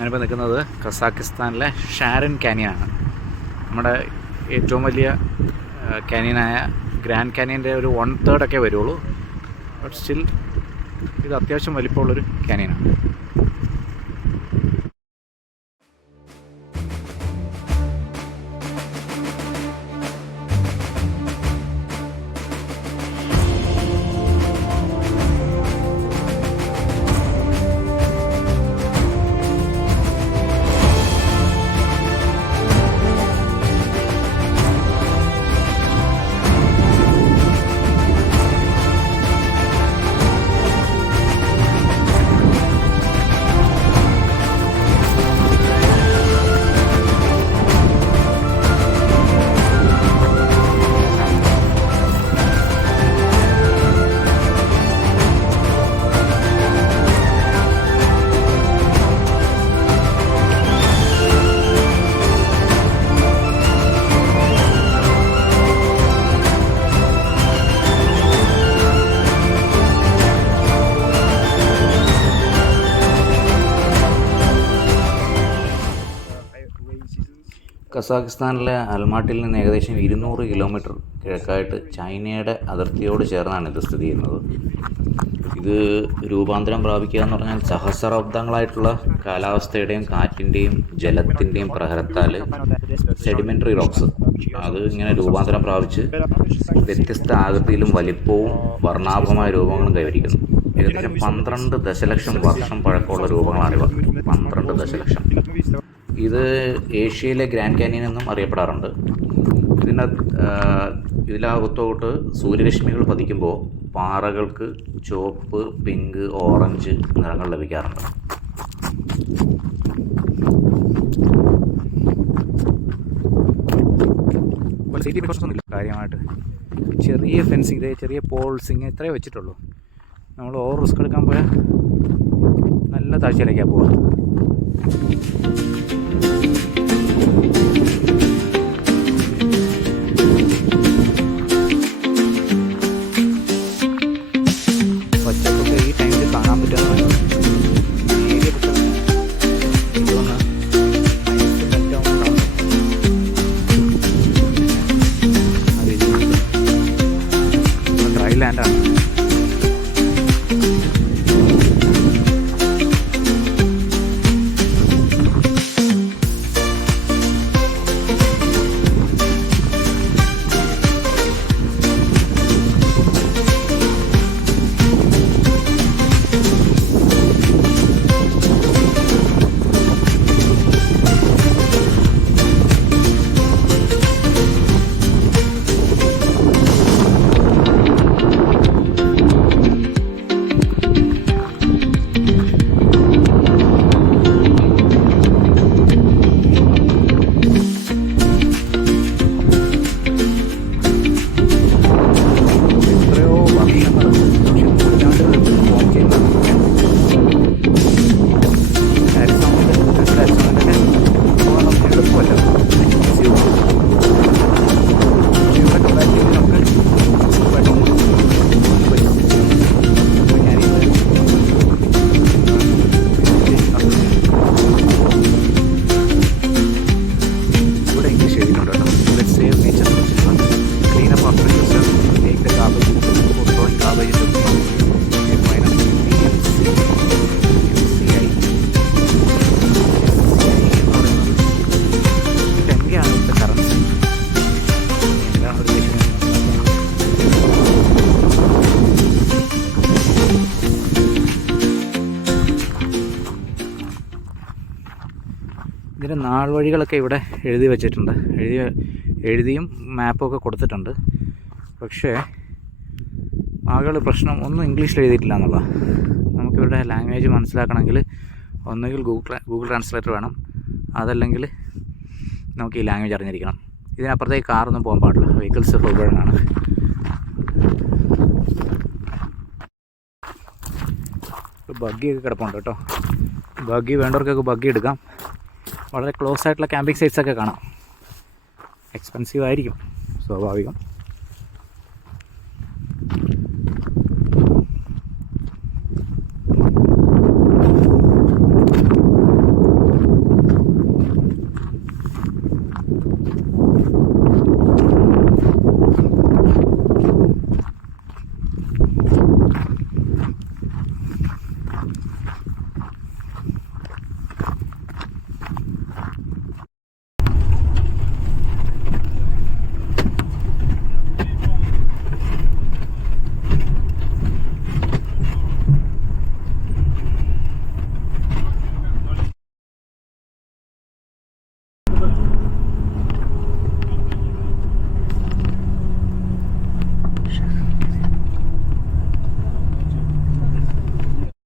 ഞാനിപ്പോൾ നിൽക്കുന്നത് കസാക്കിസ്ഥാനിലെ ഷാരൻ കാനിയനാണ്. നമ്മുടെ ഏറ്റവും വലിയ കാനിയനായ ഗ്രാൻഡ് കാനിയൻ്റെ ഒരു 1/3 വരുള്ളൂ. ബട്ട് സ്റ്റിൽ ഇത് അത്യാവശ്യം വലിപ്പമുള്ളൊരു കാനിയനാണ്. കസാഖിസ്ഥാനിലെ അൽമാട്ടിയിൽ നിന്ന് ഏകദേശം 200 കിലോമീറ്റർ കിഴക്കായിട്ട് ചൈനയുടെ അതിർത്തിയോട് ചേർന്നാണ് ഇത് സ്ഥിതി ചെയ്യുന്നത്. ഇത് രൂപാന്തരം പ്രാപിക്കുക എന്ന് പറഞ്ഞാൽ സഹസ്രാബ്ദങ്ങളായിട്ടുള്ള കാലാവസ്ഥയുടെയും കാറ്റിൻ്റെയും ജലത്തിൻ്റെയും പ്രഹരത്താൽ സെഡിമെൻ്ററി റോക്സ് അത് ഇങ്ങനെ രൂപാന്തരം പ്രാപിച്ച് വ്യത്യസ്ത ആകൃതിയിലും വലിപ്പവും വർണ്ണാഭമായ രൂപങ്ങളും കൈവരിക്കുന്നു. ഏകദേശം 12 ദശലക്ഷം വർഷം പഴക്കമുള്ള രൂപങ്ങളാണിവ. 12 ദശലക്ഷം. ഇത് ഏഷ്യയിലെ ഗ്രാൻഡ് കാനിയൻ എന്നും അറിയപ്പെടാറുണ്ട്. ഇതിനകത്തോട്ട് സൂര്യരശ്മികൾ പതിക്കുമ്പോൾ പാറകൾക്ക് ചുവപ്പ്, പിങ്ക്, ഓറഞ്ച് നിറങ്ങൾ ലഭിക്കാറുണ്ട്. സേഫ്റ്റി പ്രിക്കോഷൻസ് ഒന്നുമില്ല കാര്യമായിട്ട്. ചെറിയ ഫെൻസിങ്, ചെറിയ പോൾസിങ് ഇത്രയേ വെച്ചിട്ടുള്ളൂ. നമ്മൾ ഓവർ റിസ്ക് എടുക്കാൻ പോയാൽ നല്ല താഴ്ചയിലേക്കാണ് പോവുക. പച്ചപ്പൊക്കെ ഈ ടൈമിൽ കാണാൻ പറ്റുന്ന ഡ്രൈ ലാൻഡാണ്. ഇതിൻ്റെ നാൾ വഴികളൊക്കെ ഇവിടെ എഴുതി വച്ചിട്ടുണ്ട്. എഴുതിയും മാപ്പൊക്കെ കൊടുത്തിട്ടുണ്ട്. പക്ഷേ ആകെ പ്രശ്നം ഒന്നും ഇംഗ്ലീഷിൽ എഴുതിയിട്ടില്ല എന്നുള്ളതാണ്. നമുക്കിവിടെ ലാംഗ്വേജ് മനസ്സിലാക്കണമെങ്കിൽ ഒന്നുകിൽ ഗൂഗിൾ ട്രാൻസ്ലേറ്റർ വേണം, അതല്ലെങ്കിൽ നമുക്ക് ഈ ലാംഗ്വേജ് അറിഞ്ഞിരിക്കണം. ഇതിനപ്പുറത്തേക്ക് കാറൊന്നും പോകാൻ പാടില്ല. വെഹിക്കിൾസ് ഫോർബിഡൻ ആണ്. ബഗ്ഗിയൊക്കെ കിടപ്പുണ്ട് കേട്ടോ. ബഗ്ഗി വേണ്ടവർക്കൊക്കെ ബഗ്ഗി എടുക്കാം. വളരെ ക്ലോസ് ആയിട്ടുള്ള ക്യാമ്പിംഗ് സൈറ്റ്സൊക്കെ കാണാം. എക്സ്പെൻസീവ് ആയിരിക്കും, സ്വാഭാവികം.